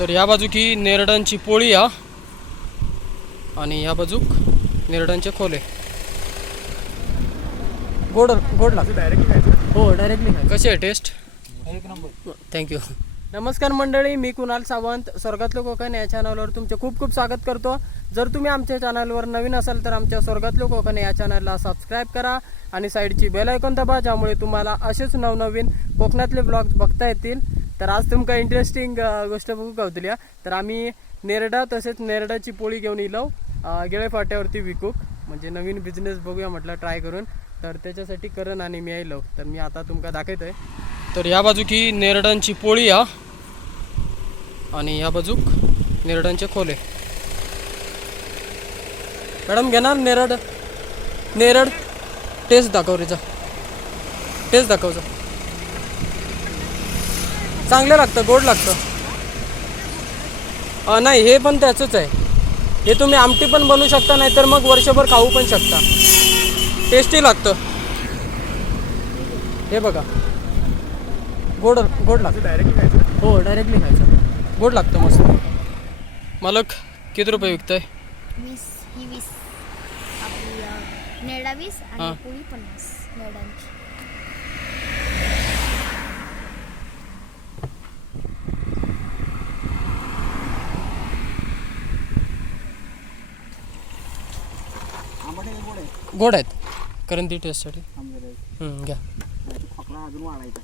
तर या बाजूक ही नेरडांची पोळी हा आणि या बाजूक नेरडांचे खोले. गोड गोड डायरेक्टली हो डायरेक्टली कसे आहे टेस्ट एक नंबर थँक्यू नमस्कार मंडळी मी कुणाल सावंत स्वर्गातलं कोकण या चॅनलवर तुमचे खूप खूप स्वागत करतो. जर तुम्ही आमच्या चॅनलवर नवीन असाल तर आमच्या स्वर्गातलं कोकण या चॅनलला सबस्क्राईब करा आणि साईडची बेल ऐकून दाबा ज्यामुळे तुम्हाला असेच नवनवीन कोकणातले ब्लॉग बघता येतील. तर आज तुमका इंटरेस्टिंग गोष्ट बघू गावतली हा. तर आम्ही नेरडा तसेच नेरडाची पोळी घेऊन येलो गेळे फाट्यावरती विकूक. म्हणजे नवीन बिझनेस बघूया म्हटलं ट्राय करून. तर त्याच्यासाठी करण आणि मी आयलो. तर मी आता तुमका दाखवतोय. तर या बाजूक ही नेरडांची पोळी हा. आणि या बाजूक नेरडांचे खोले. मॅडम घेणार नेरड? नेरड? टेस्ट दाखव रेचा टेस्ट दाखवचा चांगलं लागतं गोड लागतं. नाही हे पण त्याचंच आहे. हे तुम्ही आमटी पण बनवू शकता नाहीतर मग वर्षभर खाऊ पण शकता. टेस्टी लागतं. हे बघा. गोड गोड लागतं. डायरेक्टली खायचं हो डायरेक्टली खायचं. गोड लागतं मस्त. मालक किती रुपये विकताय? वीस ही वीस. आपली अ, नेरडा वीस हा. आणि पोळी पन्नास गोड आहेत. करंती टेस्टसाठी हं, घ्या खोकला अजून वाढायचा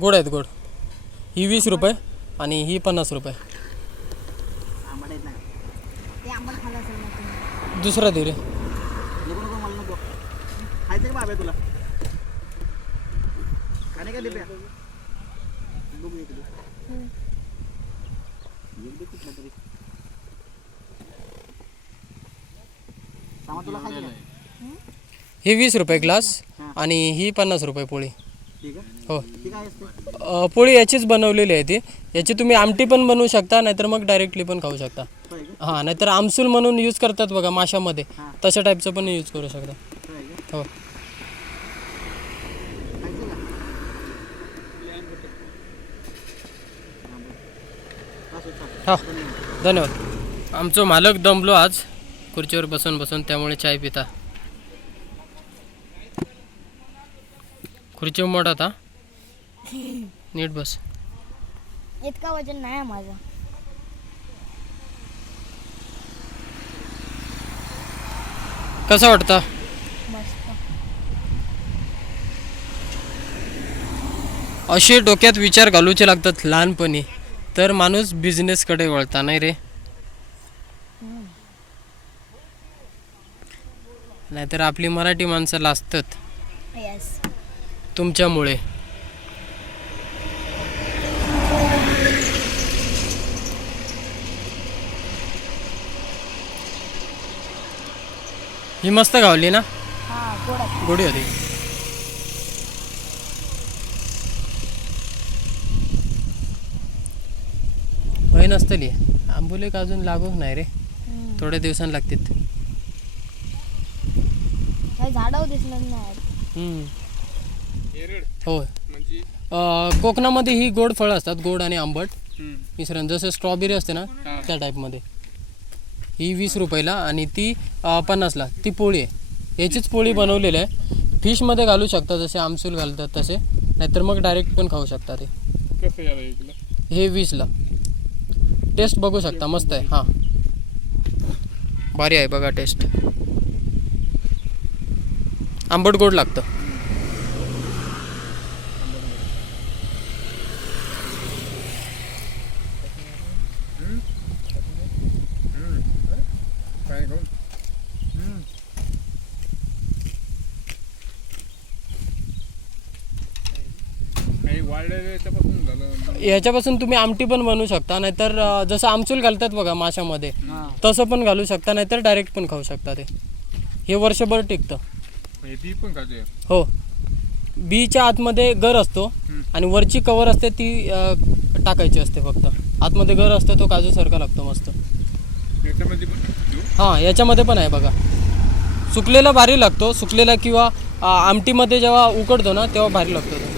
गोड आहेत गोड. ही वीस रुपये आणि ही पन्नास रुपये. आंबट आहेत ना ते आंबट खाल्लं असेल मग तुम्ही दुसरा दे रे. नको नको मला नको खायचं का बाबा तुला दिप्या बघू एक दे कुठला तरी सामान तुला खायचं का ही वीस रुपये ग्लास आणि ही पन्नास रुपये पोळी. ठीक आहे. हो. ठीक आहे असते. अ, पोळी याचीच बनवलेली आहे ती. याची तुम्ही आमटी पण बनवू शकता नाहीतर मग डायरेक्टली पण खाऊ शकता. का? हां नाहीतर आमसूल म्हणून यूज करतात बघा माशामध्ये. हां. तशा टाईपचं पण यूज करू शकता. का? हो. खायचं का? हा. धन्यवाद. आमचं मालक दमलो आज. खुर्चीवर बसून बसून त्यामुळे चाय पिता. खुर्चीवर मोठा आता नीट बस. इतका वजन नाही आहे माझं. कसं वाटतं? असे डोक्यात विचार घालूचे लागतात लहानपणी. तर माणूस बिझनेसकडे वळता नाही रे? नाहीतर आपली मराठी माणसं लाजतात. येस तुमच्यामुळे. ही मस्त गावली ना? गोड होती. होय नसतली. आंबोले का अजून लागूच नाही रे. थोड्या दिवसांनी लागतात झाडं दिसणार नाही हम्म. होय. अं, कोकणामध्ये ही गोड फळं असतात गोड आणि आंबट. मिश्रण जसं स्ट्रॉबेरी असते ना त्या टाईपमध्ये. ही वीस रुपयाला आणि ती अं, पन्नासला. ती पोळी आहे. याचीच पोळी बनवलेली आहे. फिशमध्ये घालू शकता जसे आमसूल घालतात तसे. नाहीतर मग डायरेक्ट पण खाऊ शकता ते. कसं याला हे वीसला. टेस्ट बघू शकता मस्त आहे. हां. भारी आहे बघा टेस्ट आंबट गोड लागतं. ह्याच्यापासून तुम्ही आमटी पण बनवू शकता नाहीतर जसं आमचूल घालतात बघा माशामध्ये तसं पण घालू शकता नाहीतर डायरेक्ट पण खाऊ शकता ते. हे वर्षभर टिकतं. हे ती पण हो. बीच्या आतमध्ये गर असतो हम्म. आणि वरची कवर असते ती अं, टाकायची असते फक्त. आतमध्ये गर असतो तो काजूसारखा लागतो मस्त. पण हां याच्यामध्ये पण आहे बघा. सुकलेला भारी लागतो. सुकलेला किंवा अं, आमटीमध्ये जेव्हा उकडतो ना तेव्हा भारी लागतो तो.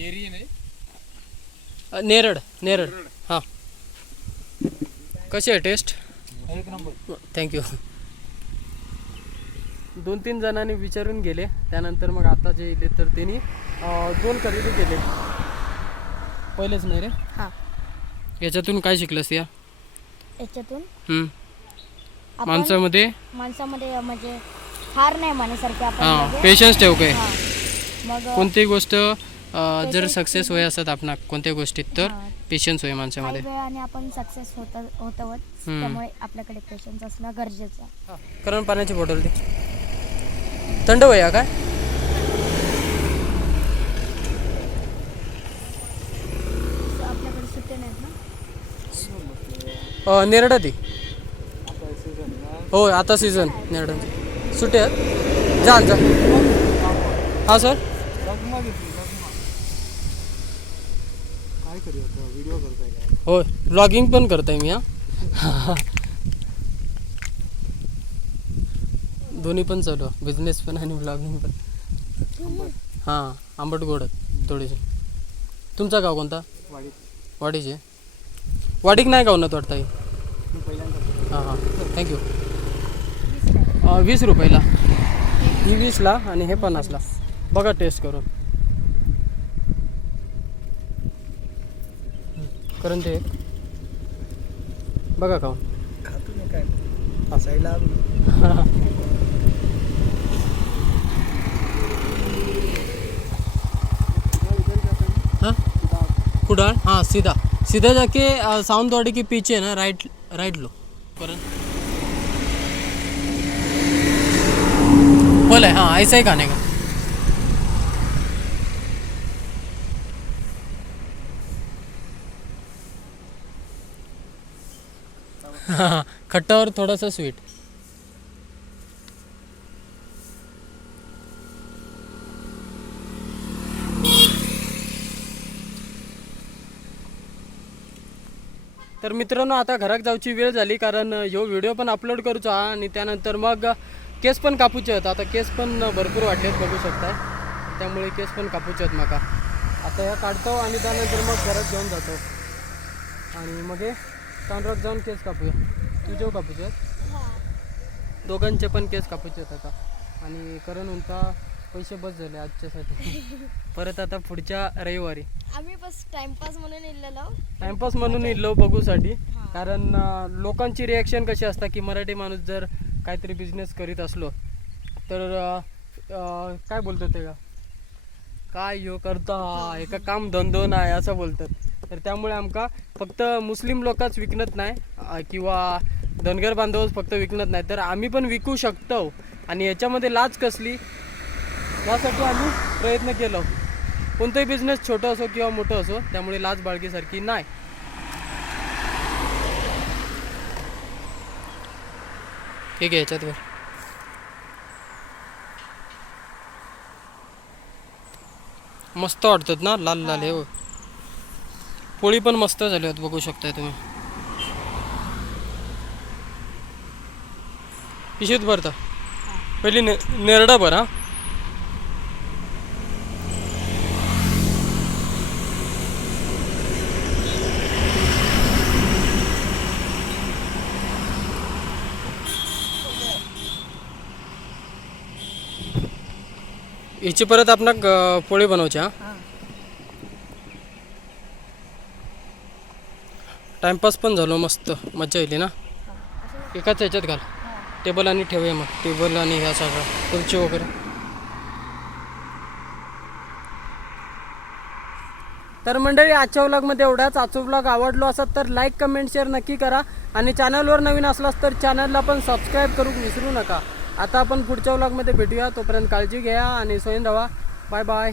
नेरी नाही? अ, नेरड नेरड. हां. कशी आहे टेस्ट? एक नंबर. थँक्यू दोन तीन जणांनी विचारून गेले त्यानंतर मग आता जे इले तर त्यांनी अं, दोन खरेदी केले. पहिलेच नाही रे? हां. याच्यातून काय शिकलंस या? याच्यातून? हम्म. आपण माणसामध्ये? माणसामध्ये म्हणजे हार नाही मानेसारखे आपण हां लगे- पेशन्स ठेव काय. मग कोणतीही गोष्ट अं, जर सक्सेस होय असत आपण कोणत्या गोष्टीत तर हां. पेशन्स होय काही माणसामध्ये वेळाने आपण सक्सेस होत हम्म. त्यामुळे आपल्याकडे पेशन्स असणं गरजेचं आहे. करण पाण्याची बॉटल दे. थंड वया काय? So, आपल्याकडे सुट्टे नाहीत ना? अं, नेरडा ना हो आता सीझन नेरडांची सुट्टे आहेत? जा जा. हां सर व्हिडिओ करताय काय? होय ब्लॉगिंग पण करताय मी हा. दोन्ही पण चालू बिझनेस पण आणि ब्लॉगिंग पण. हां आंबट गोड थोडीशी तुमचा गाव कोणता? वाडीत. वाडीचे. वाडीक नाही वाटतं आई मी पहिल्यांदा हां हां. थँक्यू वीस रुपयाला. ही वीसला आणि हे पन्नासला. बघा टेस्ट करून. करून ते बघा खाऊन. खातो मी काय? हसायला आलो. हाँ? हाँ सीधा. सीधा जाके अ, सावंतवाड़ी के पीछे ना राइट राइट लो. करण बोले हाँ ऐसा ही खाने का. हां खट्टा और थोड़ा स्वीट तर मित्रांनो आता घरात जाऊची वेळ झाली कारण ह्यो व्हिडिओ पण अपलोड करूचा आणि त्यानंतर मग केस पण कापूचे आहेत. आता केस पण भरपूर वाटलेत बघू शकताय. त्यामुळे केस पण कापूचे आहेत माका. आता ह्या काढतो आणि त्यानंतर मग घरात घेऊन जातो. आणि मग कांद्रात जाऊन केस कापूया. तुझे कापूचे दोघांचे पण केस कापूचे आहेत आता. आणि करण उंचा पैसे बस झाले आजच्यासाठी. परत आता पुढच्या रविवारी. आम्ही बस टाइमपास म्हणून टाइमपास म्हणून इल्लो बघूसाठी. कारण लोकांची रिॲक्शन कशी असतात की मराठी माणूस जर काहीतरी बिझनेस करीत असलो तर अं, काय बोलतो ते का? काय ह्यो करता? हा एका काम धंदो नाही असं बोलतात. तर त्यामुळे आमका फक्त मुस्लिम लोकच विकणत नाही किंवा धनगर बांधवच फक्त विकणत नाही. तर आम्ही पण विकू शकतो आणि याच्यामध्ये लाच कसली? यासाठी आम्ही प्रयत्न केलो. कोणताही बिझनेस छोटा असो किंवा मोठं असो त्यामुळे लाच बाळगीसारखी नाही. ठीक आहे याच्यात वर. मस्त वाटतात ना? लाल लाल हे. पोळी पण मस्त झाली आहेत बघू शकताय तुम्ही. पिशीत भरता पहिली ने नेरडा भर हा. याची परत आपण पोळी बनवायची टाइमपास पण झालो मस्त. मजा येईल ना? एकाच याच्यात घाल. टेबल आणि ठेवूया मग. टेबल आणि ह्या सगळं. खुर्ची वगैरे. तर मंडळी आजच्या व्लॉगमध्ये एवढाच. आजचा व्लॉग आवडलो असत तर लाईक कमेंट शेअर नक्की करा. आणि चॅनलवर नवीन असलास तर चॅनलला पण सबस्क्राईब करू विसरू नका. आता आपण पुढच्या व्लॉगमध्ये भेटूया. तोपर्यंत काळजी घ्या आणि सोयीन राहा. Bye bye